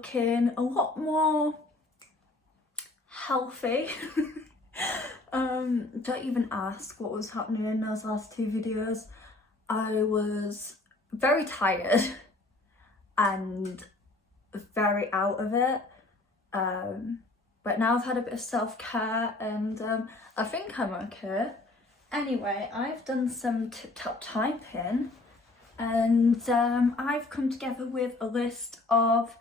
looking a lot more healthy. Don't even ask what was happening in those last 2 videos. I was very tired and very out of it, but now I've had a bit of self-care and I think I'm okay. Anyway, I've done some tip-top typing and I've come together with a list of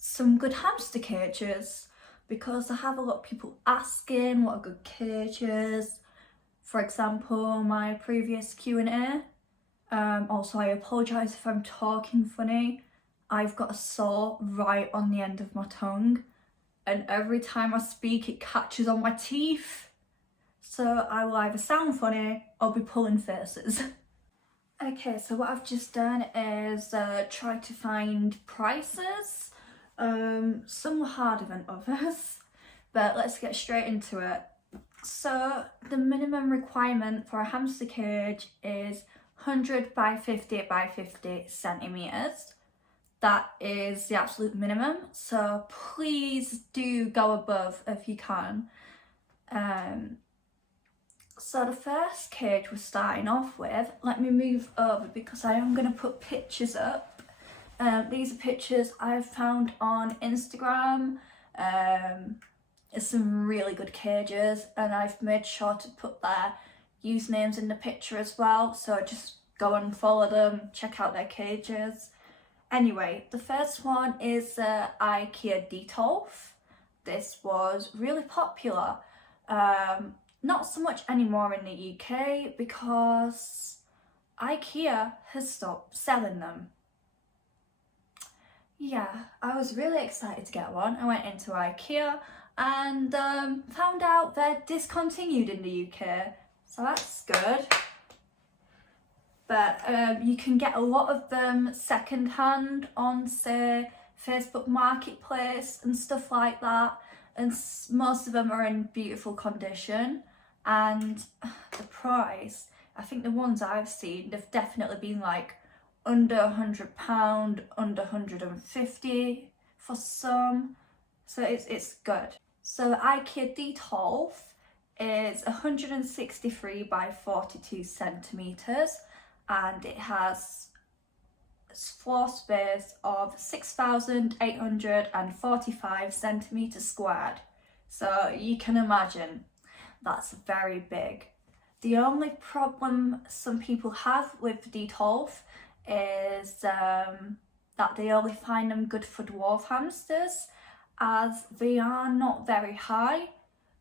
some good hamster cages, because I have a lot of people asking what a good cage is. For example, my previous Q&A. Also, I apologise if I'm talking funny. I've got a saw right on the end of my tongue, and every time I speak it catches on my teeth. So I will either sound funny or be pulling faces. Okay, so what I've just done is try to find prices. Some were harder than others, but let's get straight into it. So the minimum requirement for a hamster cage is 100 by 50 by 50 centimeters. That is the absolute minimum, so please do go above if you can. So the first cage we're starting off with, let me move over because I am going to put pictures up. These are pictures I've found on Instagram. It's some really good cages, and I've made sure to put their usernames in the picture as well, so just go and follow them, check out their cages. Anyway, the first one is IKEA Detolf. This was really popular. Not so much anymore in the UK because IKEA has stopped selling them. Yeah, I was really excited to get one. I went into IKEA and found out they're discontinued in the UK, so that's good. But you can get a lot of them second-hand on, say, Facebook Marketplace and stuff like that, and most of them are in beautiful condition. And the price, I think the ones I've seen, they've definitely been like under £100, under 150 for some, so it's good. So the IKEA Detolf is 163 by 42 centimeters, and it has floor space of 6,845 centimeters squared. So you can imagine that's very big. The only problem some people have with Detolf is that they only find them good for dwarf hamsters, as they are not very high,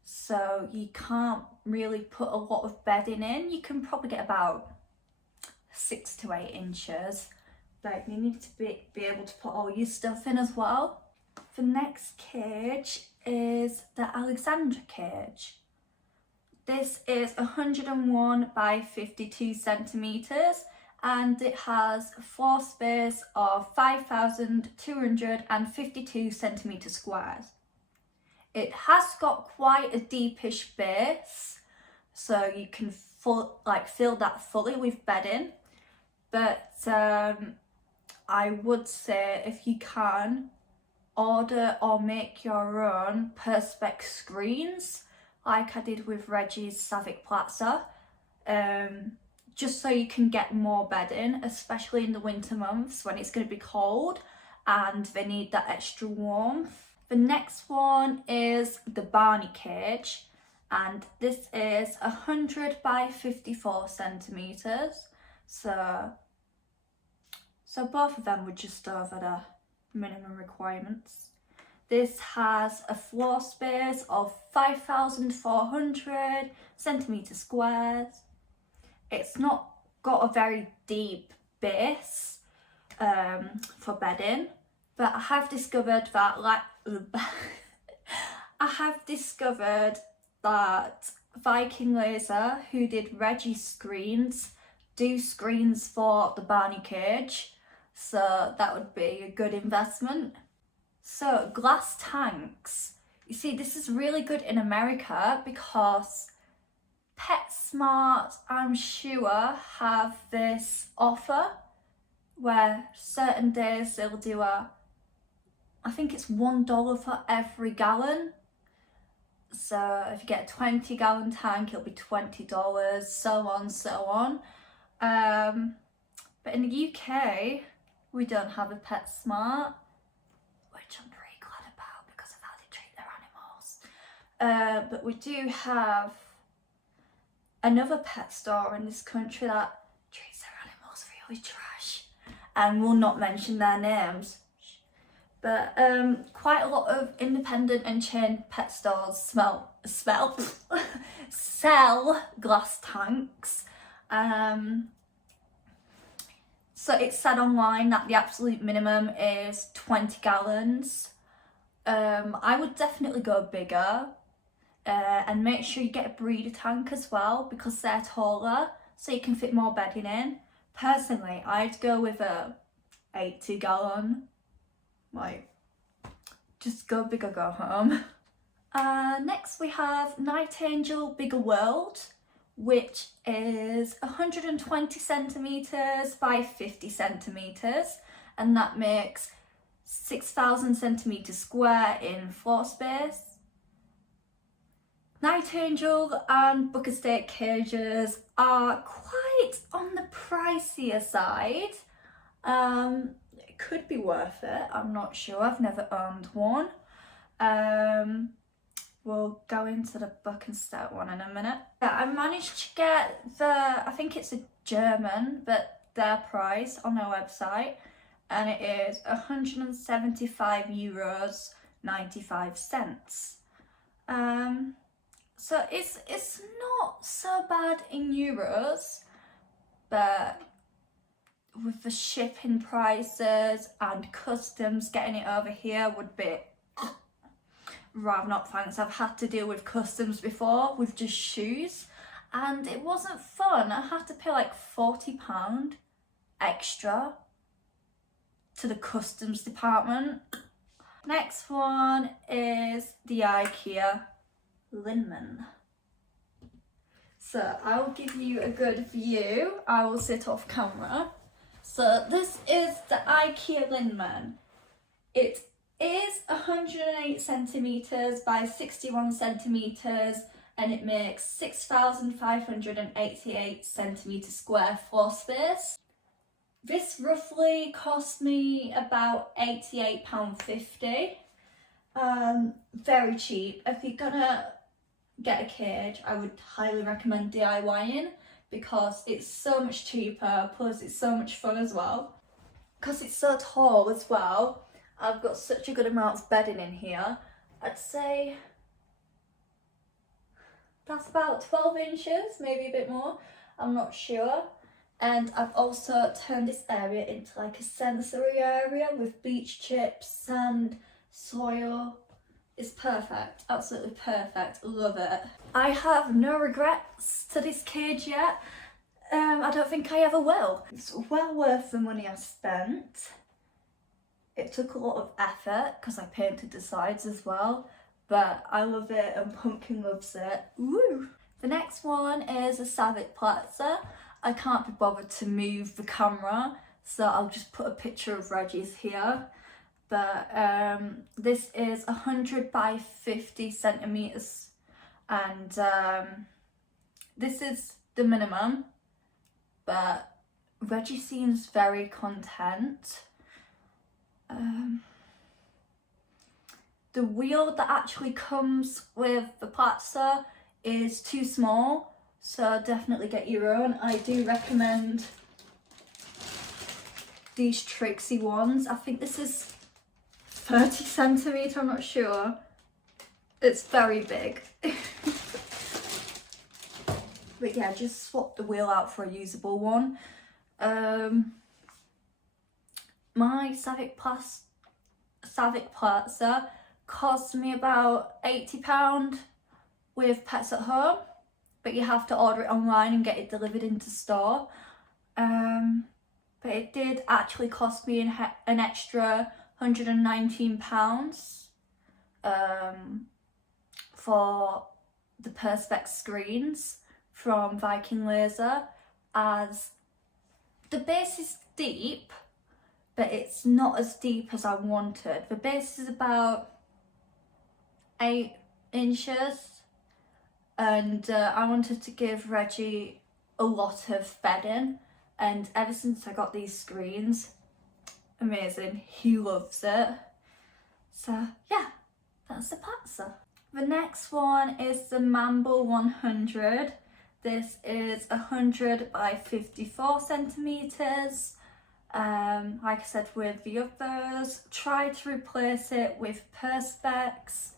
so you can't really put a lot of bedding in. You can probably get about 6 to 8 inches, but you need to be able to put all your stuff in as well. The next cage is the Alexandra cage. This is 101 by 52 centimeters, and it has a floor space of 5,252 centimeters squared. It has got quite a deepish base, so you can fill that fully with bedding. But I would say if you can, order or make your own Perspex screens, like I did with Reggie's Savic Plaza, just so you can get more bedding, especially in the winter months when it's going to be cold and they need that extra warmth. The next one is the Barney cage, and this is 100 by 54 centimeters. So both of them were just over the minimum requirements. This has a floor space of 5,400 centimeters squared. It's not got a very deep base for bedding, but I have discovered that Viking Laser, who did Reggie's screens, do screens for the Barney cage, so that would be a good investment. So glass tanks, you see, this is really good in America because PetSmart, I'm sure, have this offer where certain days they'll do a I think it's $1 for every gallon. So if you get a 20-gallon tank, it'll be $20, so on, so on. But in the UK, we don't have a PetSmart, which I'm pretty glad about because of how they treat their animals. But we do have another pet store in this country that treats their animals really trash, and will not mention their names. But quite a lot of independent and chain pet stores sell glass tanks. So it's said online that the absolute minimum is 20 gallons. I would definitely go bigger, and make sure you get a breeder tank as well because they're taller, so you can fit more bedding in. Personally, I'd go with a 80-gallon. Like, just go big or go home. Next we have Night Angel Bigger World, which is 120 centimetres by 50 centimetres, and that makes 6,000 centimetres square in floor space. Night Angel and Buck Estate cages are quite on the pricier side. It could be worth it, I'm not sure, I've never owned one. We'll go into the Buck Estate one in a minute. Yeah, I managed to get I think it's a German, but their price on their website, and it is €175.95. So it's not so bad in euros, but with the shipping prices and customs, getting it over here would be rather not thanks. I've had to deal with customs before with just shoes, and it wasn't fun. I had to pay like £40 extra to the customs department. Next one is the IKEA Linman. So I'll give you a good view. I will sit off camera. So this is the IKEA Linman. It is 108 centimetres by 61 centimetres, and it makes 6,588 centimetres square floor space. This roughly cost me about £88.50. Very cheap. If you're gonna get a cage, I would highly recommend DIYing because it's so much cheaper, plus it's so much fun as well. Because it's so tall as well, I've got such a good amount of bedding in here. I'd say that's about 12 inches, maybe a bit more, I'm not sure. And I've also turned this area into like a sensory area with beach chips, sand, soil. It's perfect, absolutely perfect, love it. I have no regrets to this cage yet. I don't think I ever will. It's well worth the money I spent. It took a lot of effort because I painted the sides as well, but I love it and Pumpkin loves it. Woo! The next one is a Savic Plaza. I can't be bothered to move the camera, so I'll just put a picture of Reggie's here. But this is 100 by 50 centimetres, and this is the minimum, but Reggie seems very content. The wheel that actually comes with the Plaza is too small, so definitely get your own. I do recommend these Trixie ones. I think this is 30 centimetre, I'm not sure. It's very big. But yeah, just swap the wheel out for a usable one. My Savic Plaza cost me about £80 with Pets at Home, but you have to order it online and get it delivered into store. But it did actually cost me an extra £119 for the Perspex screens from Viking Laser, as the base is deep, but it's not as deep as I wanted. The base is about 8 inches, and I wanted to give Reggie a lot of bedding, and ever since I got these screens, amazing, he loves it. So yeah, that's the Patzer. The next one is the Mambo 100. This is 100 by 54 centimeters. Like I said with the others, try to replace it with Perspex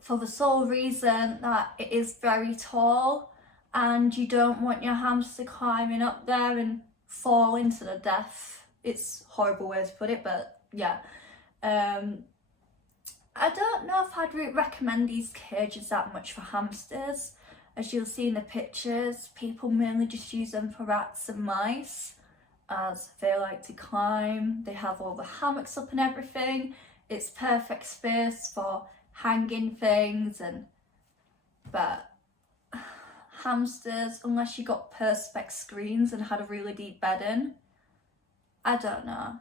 for the sole reason that it is very tall and you don't want your hamster climbing up there and falling to the death. It's a horrible way to put it, but yeah. I don't know if I'd recommend these cages that much for hamsters. As you'll see in the pictures, people mainly just use them for rats and mice, as they like to climb. They have all the hammocks up and everything. It's perfect space for hanging things, but hamsters, unless you got Perspex screens and had a really deep bedding, I don't know.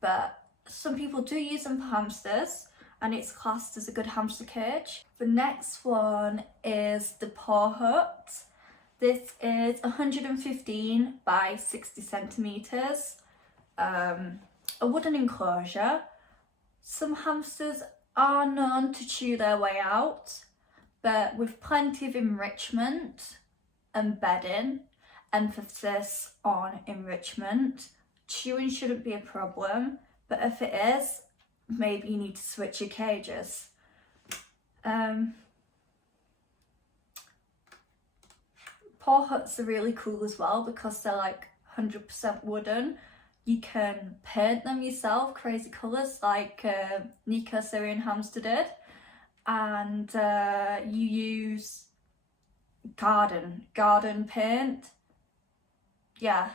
But some people do use them for hamsters, and it's classed as a good hamster cage. The next one is the Paw Hut. This is 115 by 60 centimeters, a wooden enclosure. Some hamsters are known to chew their way out, but with plenty of enrichment and bedding, emphasis on enrichment, chewing shouldn't be a problem, but if it is, maybe you need to switch your cages. Paw Huts are really cool as well because they're like 100% wooden. You can paint them yourself, crazy colours like Nico Syrian Hamster did, and you use garden paint. Yeah.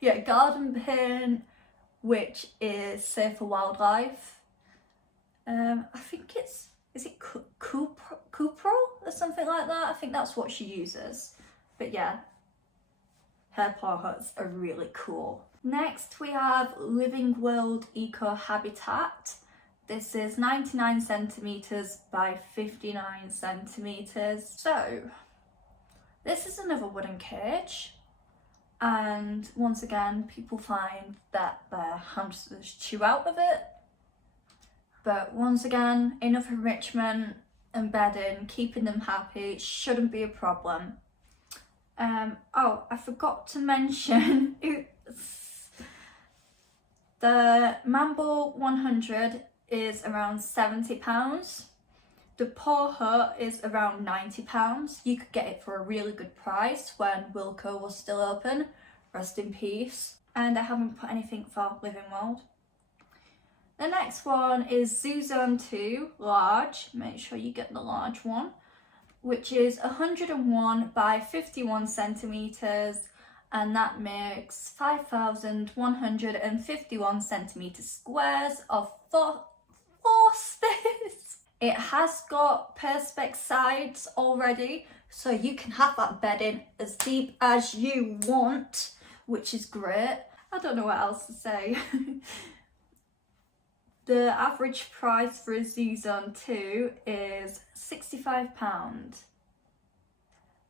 Yeah, garden paint, which is safe for wildlife. I think is it Cupro or something like that? I think that's what she uses. But yeah, her Paw Huts are really cool. Next we have Living World Eco Habitat. This is 99 centimeters by 59 centimeters. So this is another wooden cage. And once again, people find that their hamsters chew out of it. But once again, enough enrichment and bedding, keeping them happy, shouldn't be a problem. Oh, I forgot to mention, the Mambo 100 is around £70. The Paw Hut is around £90. You could get it for a really good price when Wilco was still open. Rest in peace. And I haven't put anything for Living World. The next one is Zoo Zone 2 large. Make sure you get the large one, which is 101 by 51 centimeters, and that makes 5,151 centimeters squares of floor space. It has got Perspex sides already, so you can have that bedding as deep as you want, which is great. I don't know what else to say. The average price for a Zoo Zone 2 is £65.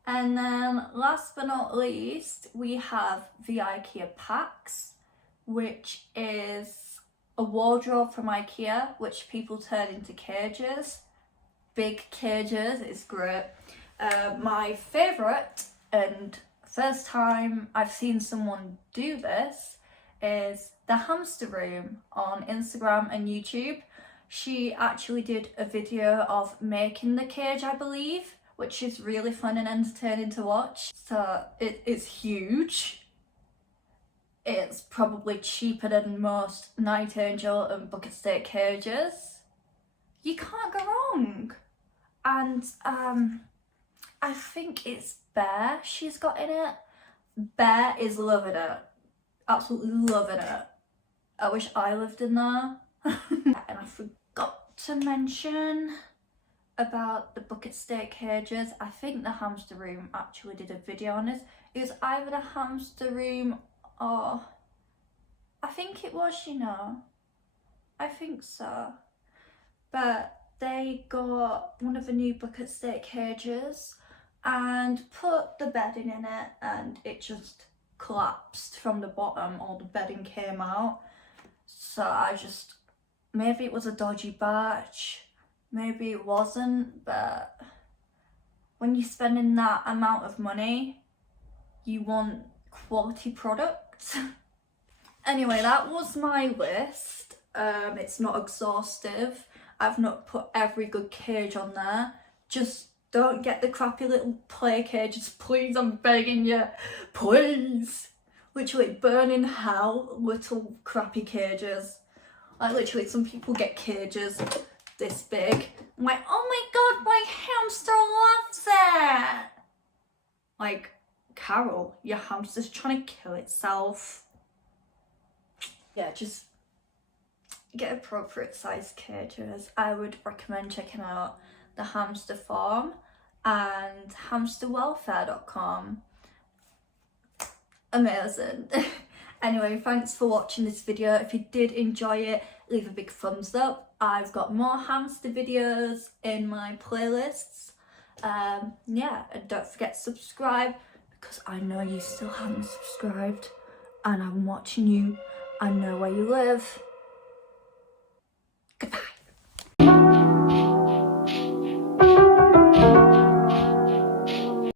And then last but not least, we have the IKEA Packs, which is a wardrobe from IKEA, which people turn into cages. Big cages, it's great. My favourite, and first time I've seen someone do this, is the Hamster Room on Instagram and YouTube. She actually did a video of making the cage, I believe, which is really fun and entertaining to watch. So it's huge. It's probably cheaper than most Night Angel and Bucket Steak cages. You can't go wrong. And I think it's Bear she's got in it. Bear is loving it. Absolutely loving it. I wish I lived in there. And I forgot to mention about the Bucket Steak cages. I think the Hamster Room actually did a video on this. It was either the Hamster Room or I think it was, you know. I think so. But they got one of the new bucket steak cages and put the bedding in it, and it just collapsed from the bottom. All the bedding came out. So maybe it was a dodgy batch, maybe it wasn't, but when you're spending that amount of money, you want quality products. Anyway, that was my list. It's not exhaustive. I've not put every good cage on there. Just don't get the crappy little play cages, please, I'm begging you, please. Literally burn in hell, little crappy cages. Like literally some people get cages this big. I'm like, oh my god, my hamster loves it. Like, Carol, your hamster's trying to kill itself. Yeah, just get appropriate sized cages. I would recommend checking out the Hamster Farm and hamsterwelfare.com. Amazing. Anyway, thanks for watching this video. If you did enjoy it, leave a big thumbs up. I've got more hamster videos in my playlists. Yeah, and don't forget to subscribe, because I know you still haven't subscribed and I'm watching you. I know where you live. Goodbye.